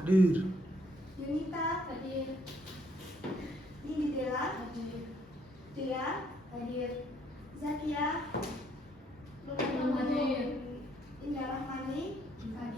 Hadir. Yunita. Hadir. Ninditela. Hadir. Dea. Hadir. Zakia. Hadir. Indah Rahmani.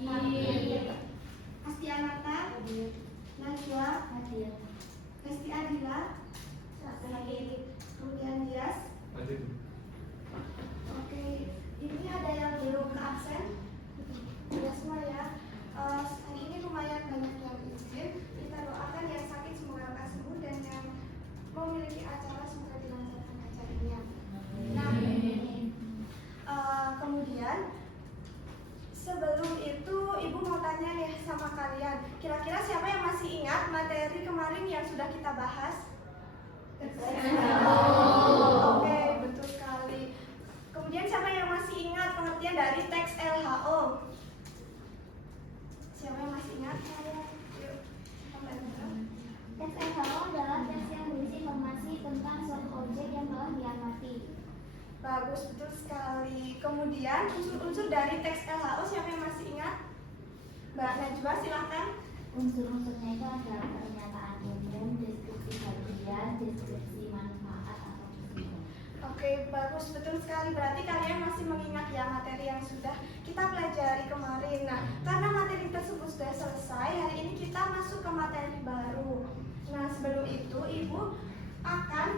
Hadir. Astianata. Hadir. Najwa. Hadir. Resti Adila. Hadir. Kemudian Dias. Hadir. Oke, ini ada yang belum ke absen. Sudah semua ya. Hari ini lumayan banyak yang izin. Kita doakan yang sakit semoga lekas sembuh dan yang memiliki acara semoga dilancarkan acaranya. Nah, kemudian sebelum itu Ibu mau tanya nih sama kalian. Kira-kira siapa yang masih ingat materi kemarin yang sudah kita bahas? Oke, betul sekali. Kemudian siapa yang masih ingat pengertian dari teks LHO? Siapa yang masih ingat? Yuk, kita bantu. Teks LHO adalah teks yang berisi informasi tentang suatu objek yang telah diamati. Bagus, betul sekali. Kemudian unsur-unsur dari teks LHO siapa yang masih ingat? Mbak Najwa, silahkan. Unsur-unsurnya itu adalah pernyataan umum, deskripsi bagian, deskripsi manfaat atau fungsi. Oke, bagus, betul sekali. Berarti kalian masih mengingat ya materi yang sudah kita pelajari kemarin. Nah, karena materi tersebut sudah selesai, hari ini kita masuk ke materi baru. Nah, sebelum itu Ibu akan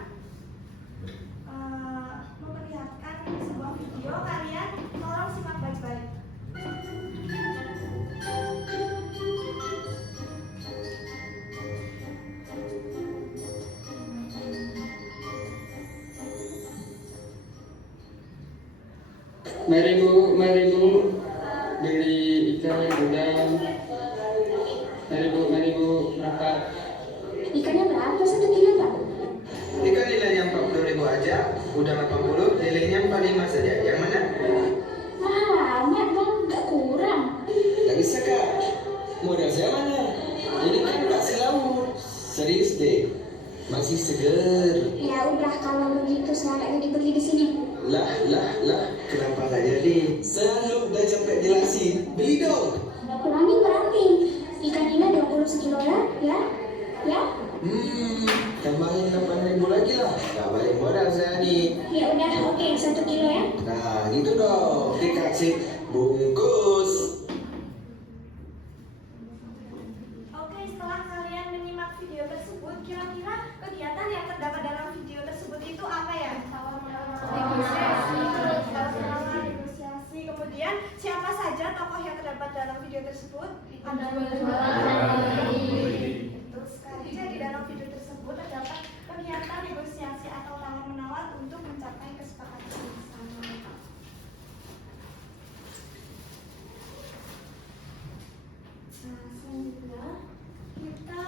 memperlihatkan sebuah video. Kalian tolong simak baik-baik. Mari bu, beli ikan udang. Mari bu, berangkat. Ikannya berapa? 1 kilo Pak? Ikan nilainya 40.000 aja, udang 80, nilainya 45 saja. Yang mana? Mahal amat Bang, nggak kurang. Gak bisa kak. Modal saya mana? Ini kan bakso laut. Serius deh. Masih seger. Ya udah kalau begitu saya nggak jadi beli di sini. Lah, kenapa gak jadi? Selalu udah capek jelasin. Beli dong. Kurangin berarti. Ikan ini 20 sekilo ya? Ya? Tambahin 8.000 lagi lah. Gak balik modal saya nih. Ya udah, oke, 1 kilo ya. Nah, gitu dong. Dikasih bungkus. Oke, setelah kalian menyimak video tersebut, kira-kira kegiatan yang terdapat dalam video tersebut itu apa ya? Negosiasi. Kemudian siapa saja tokoh yang terdapat dalam video tersebut? Ada betul sekali. Jadi dalam video tersebut terdapat kegiatan negosiasi atau tawar menawar untuk mencapai kesepakatan bersama. Nah, selanjutnya kita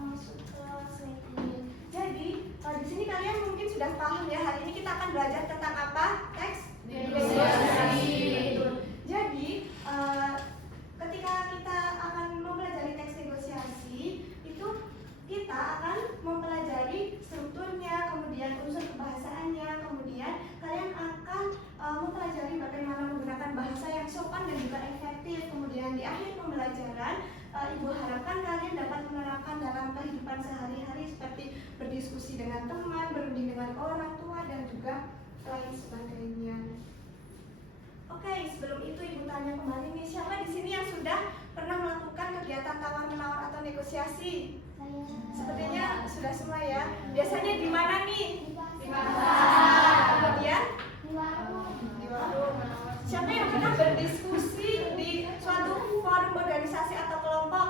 masuk ke slide ini. Jadi di sini kalian mungkin sudah paham ya, hari ini kita akan belajar tentang apa? Teks negosiasi. Betul. Jadi ketika kita akan mempelajari teks negosiasi, itu kita akan mempelajari strukturnya, kemudian unsur kebahasaannya, kemudian kalian akan mempelajari bagaimana menggunakan bahasa yang sopan dan juga efektif. Kemudian di akhir pembelajaran, Ibu harapkan kalian dapat menerapkan dalam kehidupan sehari-hari seperti berdiskusi dengan teman, berunding dengan orang tua, dan juga lain sebagainya. Oke, sebelum itu Ibu tanya kembali nih, siapa di sini yang sudah pernah melakukan kegiatan tawar-menawar atau negosiasi? Saya. Sepertinya sudah semua ya. Biasanya di mana nih? Di pasar. Kemudian Di warung. di warung. Siapa yang pernah berdiskusi di suatu forum organisasi atau kelompok?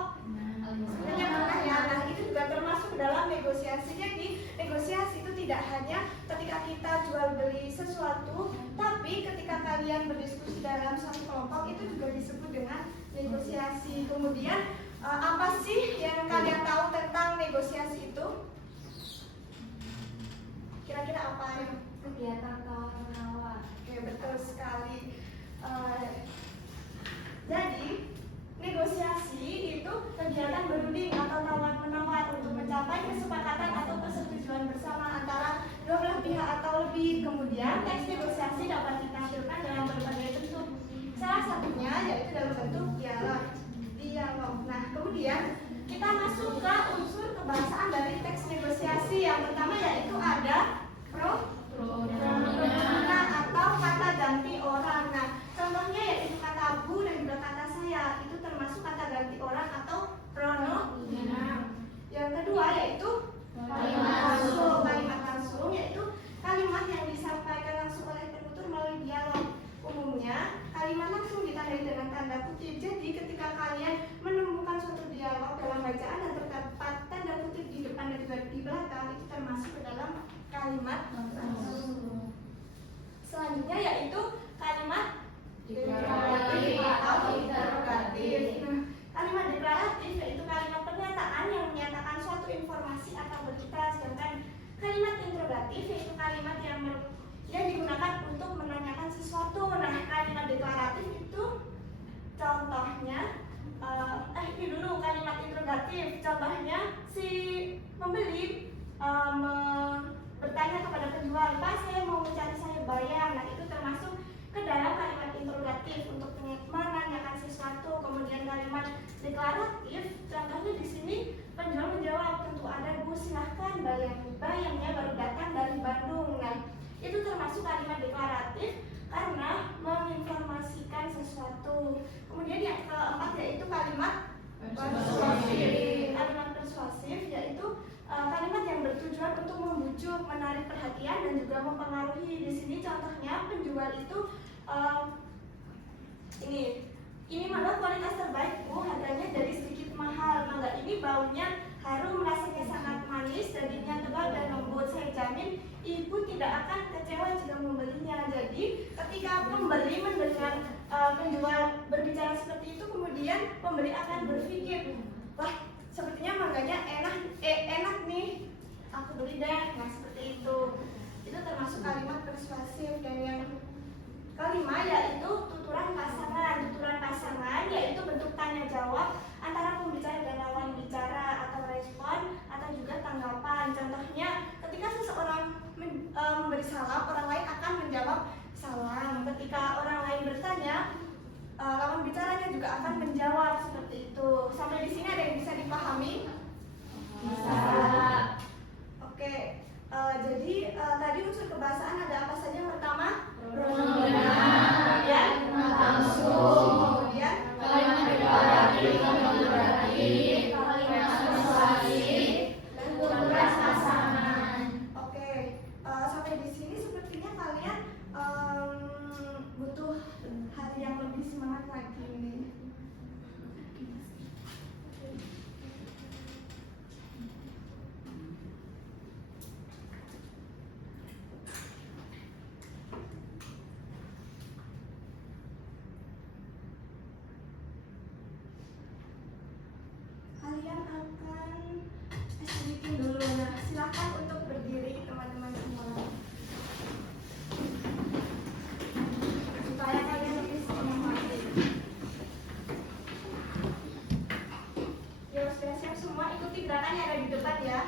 Sebenarnya pernah ya. Nah, itu juga termasuk dalam negosiasi. Jadi negosiasi itu tidak hanya ketika kita jual beli sesuatu, tapi ketika kalian berdiskusi dalam satu kelompok itu juga disebut dengan negosiasi. Kemudian apa sih yang kalian tahu tentang negosiasi itu? Kira-kira apa ya? Kegiatan tawar-menawar. Oke, betul sekali. Jadi negosiasi itu kegiatan berunding atau tawar-menawar untuk mencapai kesepakatan atau persetujuan bersama antara dua belah pihak atau lebih. Kemudian teks negosiasi dapat ditampilkan dalam berbagai bentuk. Salah satunya yaitu dalam bentuk dialog. Nah, yang pertama yaitu ada pronomina atau kata ganti orang. Nah, contohnya yaitu kata bu dan juga kata saya, itu termasuk kata ganti orang atau pronomina. Yang kedua yaitu kalimat langsung yaitu kalimat yang disampaikan langsung oleh penutur melalui dialog. Umumnya kalimat langsung ditandai dengan tanda kutip. Jadi ketika kalian menemukan suatu dialog dalam bacaan dan terdapat tanda kutip di depan dan juga di belakang, itu termasuk ke dalam kalimat langsung. Selanjutnya yaitu kalimat deklaratif atau interrogatif. Nah, kalimat deklaratif yaitu kalimat pernyataan yang menyatakan suatu informasi atau berita, sedangkan kalimat interrogatif yaitu kalimat yang digunakan untuk menanyakan sesuatu. Nah, kalimat deklaratif itu contohnya ini dulu kalimat interrogatif. Contohnya si pembeli bertanya kepada penjual, "Pak, saya mau mencari sayur bayam." Nah, itu termasuk ke dalam kalimat interrogatif untuk menanyakan sesuatu. Kemudian kalimat deklaratif, contohnya di sini penjual menjawab, "Tentu ada Bu, silahkan, bayamnya baru datang dari Bandung." Nah, itu termasuk kalimat deklaratif karena menginformasikan sesuatu. Kemudian yang keempat yaitu kalimat persuasif. Kalimat persuasif yaitu kalimat yang bertujuan untuk membujuk, menarik perhatian dan juga mempengaruhi. Di sini contohnya penjual itu ini mangga kualitas terbaik Bu, harganya jadi sedikit mahal. Mangga ini baunya harum, rasanya sangat manis, dagingnya tebal dan lembut. Saya jamin ibu tidak akan kecewa jika membelinya. Jadi ketika pembeli mendengar penjual berbicara seperti itu, kemudian pembeli akan berpikir, "Wah, sepertinya mangganya enak nih, aku beli deh." Nah, seperti itu. Itu termasuk kalimat persuasif. Dan yang kelima yaitu tuturan pasangan. Tuturan pasangan yaitu bentuk tanya jawab antara pembicara dan lawan bicara atau respon atau juga tanggapan. Contohnya ketika seseorang memberi salam, orang lain akan menjawab salam. Ketika orang lain bertanya, lawan bicaranya juga akan menjawab seperti itu. Sampai di sini ada yang bisa dipahami? Bisa. Oke. Jadi tadi unsur kebahasaan ada apa saja? Yang pertama pronomina, kemudian langsung, kemudian kalimat deklaratif, kalimat persuasif, dan tuturan pasangan. Oke, sampai di sini sepertinya kalian butuh hari yang lebih semangat lagi nih. Kalian akan sedikit dulu. Nah, silakan untuk berdiri teman-teman semua supaya kalian lebih semangat. Ya, sudah siap semua, ikuti gerakan yang ada di depan ya.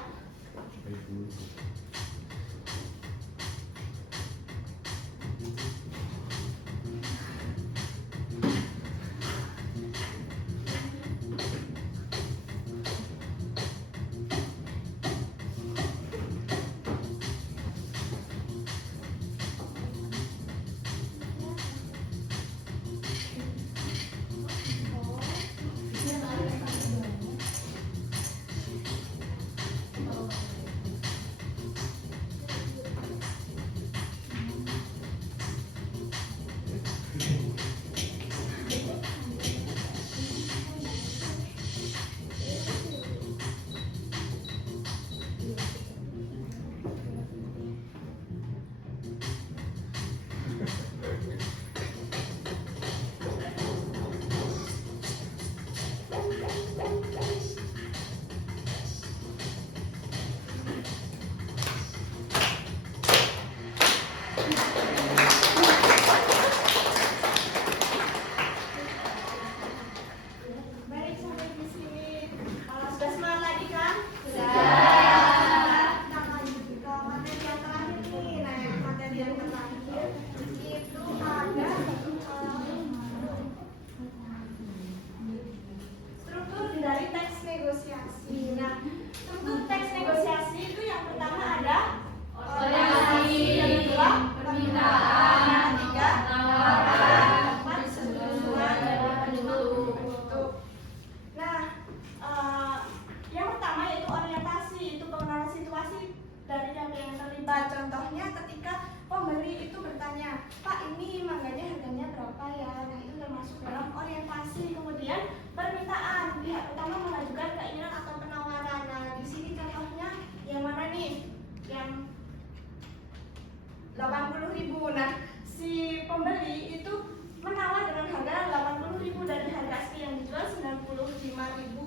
Baik, sampai di sini. Sudah semangat lagi kan? Sudah. Kita lanjut ke materi yang terakhir nih. Nah, yang materi yang terakhir itu ada struktur dari teks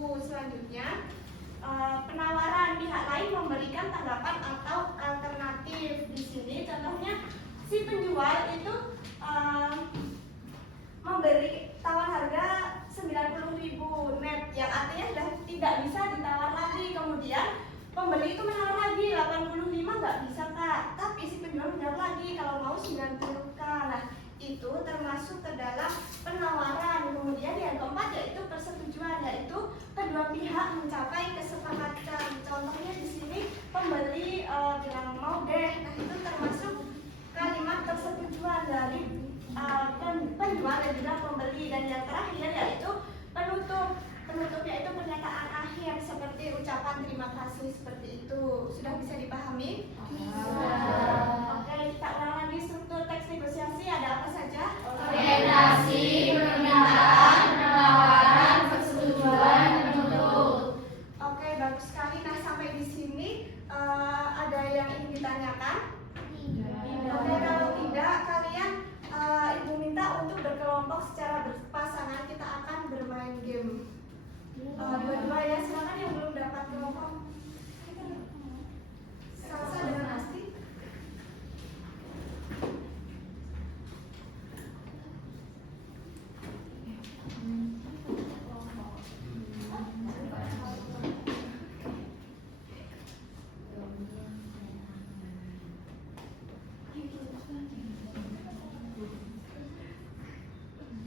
Selanjutnya, penawaran pihak lain memberikan tanggapan atau alternatif. Di sini contohnya si penjual itu memberi tawar harga 90.000 net, yang artinya sudah tidak bisa ditawar lagi. Kemudian pembeli itu menawar lagi 85, nggak bisa kak, tapi si penjual menjawab lagi kalau mau 90k. Nah, itu termasuk ke dalam penawaran. Kemudian yang keempat yaitu persetujuan, yaitu kedua pihak mencapai kesepakatan. Contohnya di sini pembeli bilang mau deh, nah itu termasuk kalimat persetujuan dari penjual dan juga pembeli. Dan yang terakhir yaitu penutup. Penutupnya itu pernyataan akhir seperti ucapan terima kasih, seperti itu. Sudah bisa dipahami? Oke, kita ulang lagi struktur teks negosiasi. Ada apa saja? Orientasi, permintaan, penawaran, persetujuan, penutup. Oke, bagus sekali. Nah, sampai di sini ada yang ingin ditanyakan? Oke, kalau tidak, kalian ibu minta untuk berkelompok secara berpasangan. Kita akan bermain game. Dua-dua ya, silakan yang belum dapat kelompok. Salsa dengan Asti.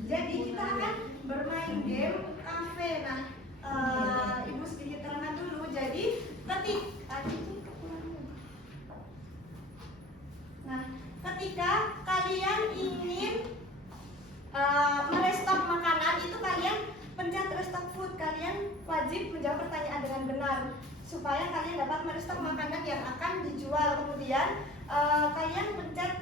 Jadi kita akan bermain game kafe. Nah, ibu sedikit terangkan dulu. Jadi ketika kalian ingin merestok makanan, itu kalian pencet restock food. Kalian wajib menjawab pertanyaan dengan benar supaya kalian dapat merestok makanan yang akan dijual. Kemudian kalian pencet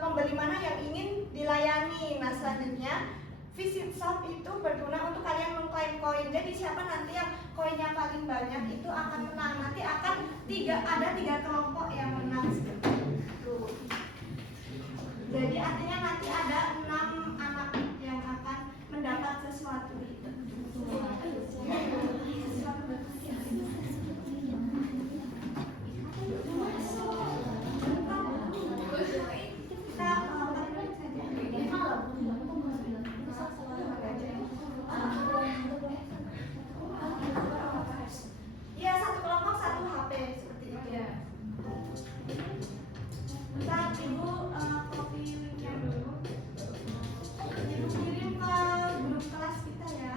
pembeli mana yang ingin dilayani. Nah, selanjutnya visit shop itu berguna untuk kalian mengklaim koin. Jadi siapa nanti yang koinnya paling banyak itu akan menang. Nanti akan ada tiga kelompok yang menang seperti itu. Jadi artinya nanti ada 6 anak yang akan mendapat sesuatu itu. Iya, satu kelompok satu HP seperti itu. Bentar, ibu copy linknya dulu. Ibu kirim ke grup kelas kita ya.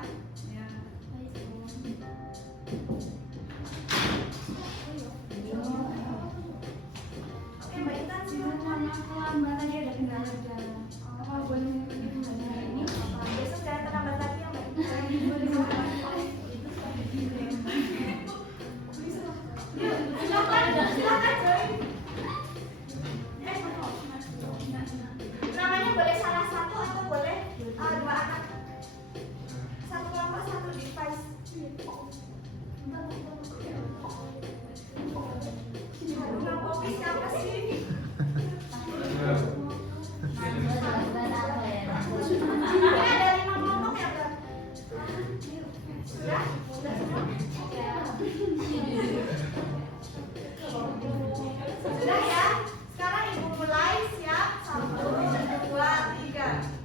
Oke, Mbak Intan silakan. Lambat aja ada kendala jalan. Oh, boleh ini? Besok jangan terlambat lagi ya Mbak Intan. Silakan join. Namanya boleh salah satu atau boleh dua anak. Satu kelompok satu device. Bunga popis apa sih? Ini ada 5 kelompok ya Mbak? Sudah? Sudah semua? Sudah ya? Sekarang ibu mulai, siap? 1, 2, 3.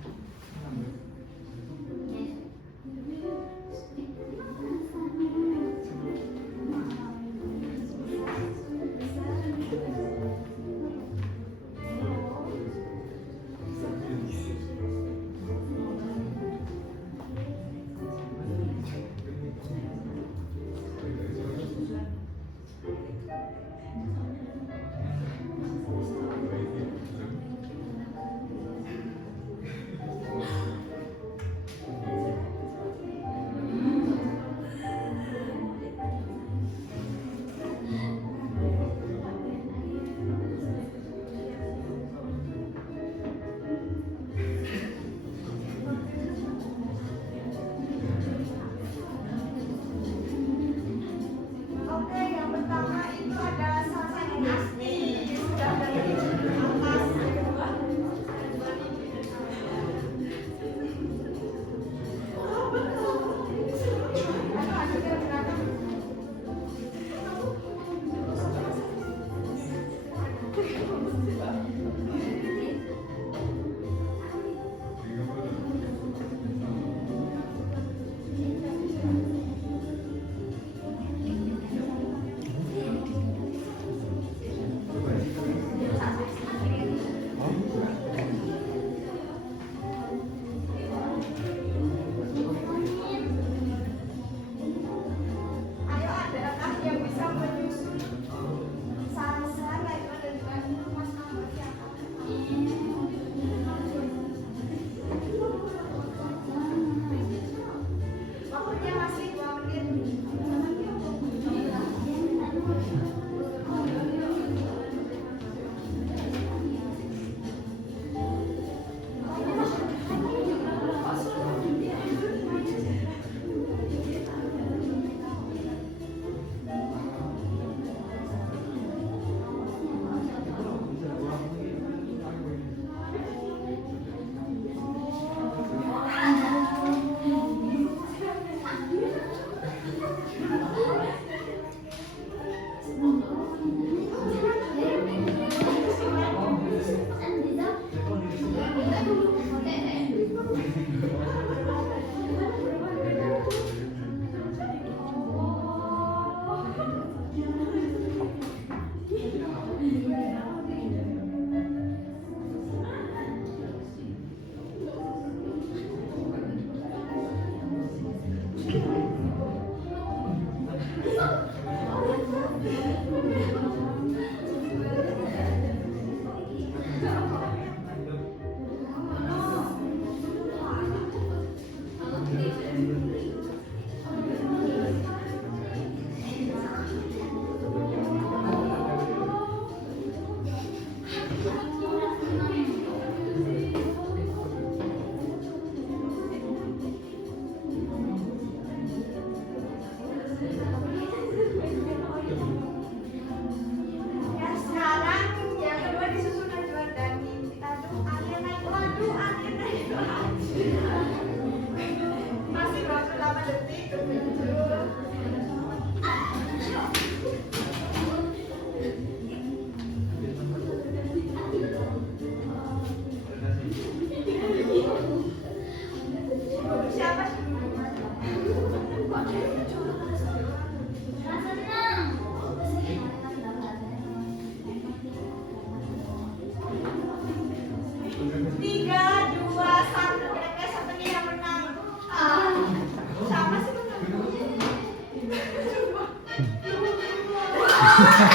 Silakan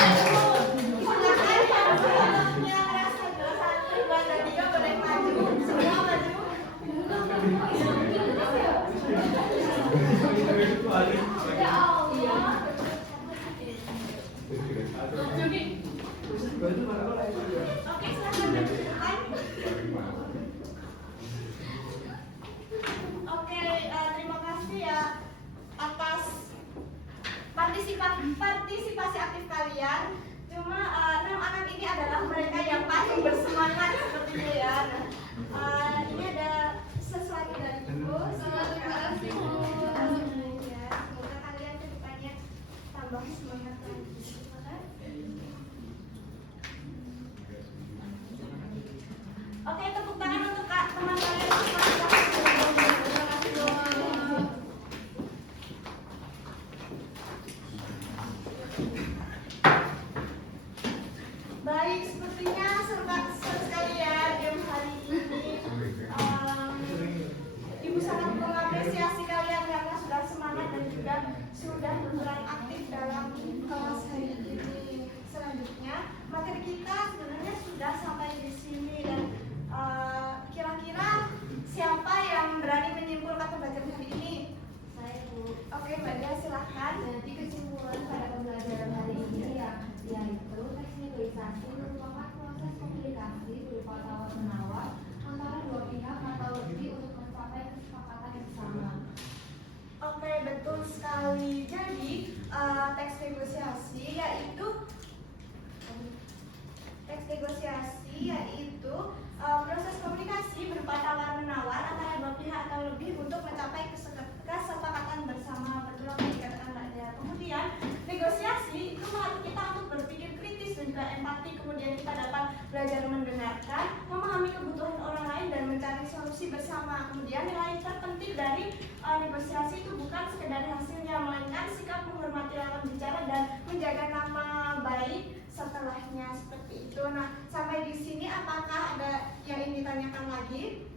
yang merasa juara 1, 2, dan 3 boleh maju. Semua maju. Ya Allah. Oke, silakan maju ke depan. Oke, terima kasih ya atas partisipasi aktif kalian. Cuma 6 anak ini adalah mereka yang paling bersemangat sepertinya ya. Nah, ini ada sesuatu dari Ibu. Terima kasih, Bu. Ya, semoga kalian ke depannya tambah semangat lagi. Terima kasih. Oke, tepuk tangan untuk teman kalian semua. Terima kasih, Bu. Baik, sepertinya seru sekali ya game hari ini. Ibu sangat mengapresiasi kalian karena sudah semangat dan juga sudah berperan aktif dalam kelas hari ini. Selanjutnya, materi kita sebenarnya sudah sampai di sini dan kira-kira siapa yang berani menyimpulkan pembelajaran hari ini? Saya Bu. Oke, Mbak Dia silahkan. Jadi kesimpulan pada pembelajaran hari ini yaitu teks negosiasi merupakan proses komunikasi berupa tawar-menawar antara dua pihak atau lebih untuk mencapai kesepakatan bersama. Oke, betul sekali. Jadi, teks negosiasi yaitu proses komunikasi berupa tawar-menawar antara dua pihak atau lebih untuk mencapai kesepakatan bersama. Betul apa yang dikatakan Mbak Dea. Kemudian, negosiasi itu melatih kita untuk berpikir kritis dan juga empati. Kemudian kita dapat belajar mendengarkan, memahami kebutuhan orang lain dan mencari solusi bersama. Kemudian nilai terpenting dari negosiasi itu bukan sekedar hasilnya, melainkan sikap menghormati lawan bicara dan menjaga nama baik setelahnya, seperti itu. Nah, sampai di sini apakah ada yang ingin ditanyakan lagi?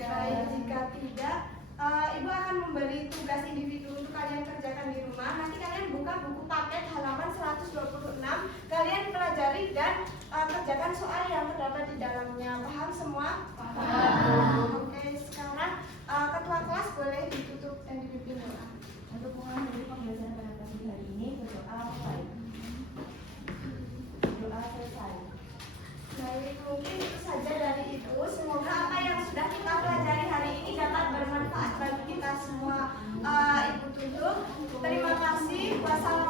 Baik, jika tidak, Ibu akan memberi tugas individu untuk kalian kerjakan di rumah. Nanti kalian buka buku paket halaman 126, kalian pelajari dan kerjakan soal yang terdapat di dalamnya. Paham semua? Paham. Oke, sekarang ketua kelas boleh ditutup dan dipimpin doa. Untuk mengakhiri pembelajaran pada pagi hari ini, berdoa mulai. Doa selesai. Baik, mungkin itu saja dari Ibu. Semoga apa yang sudah kita pelajari hari ini dapat bermanfaat bagi kita semua. Ibu tutup. Terima kasih. Wassalamualaikum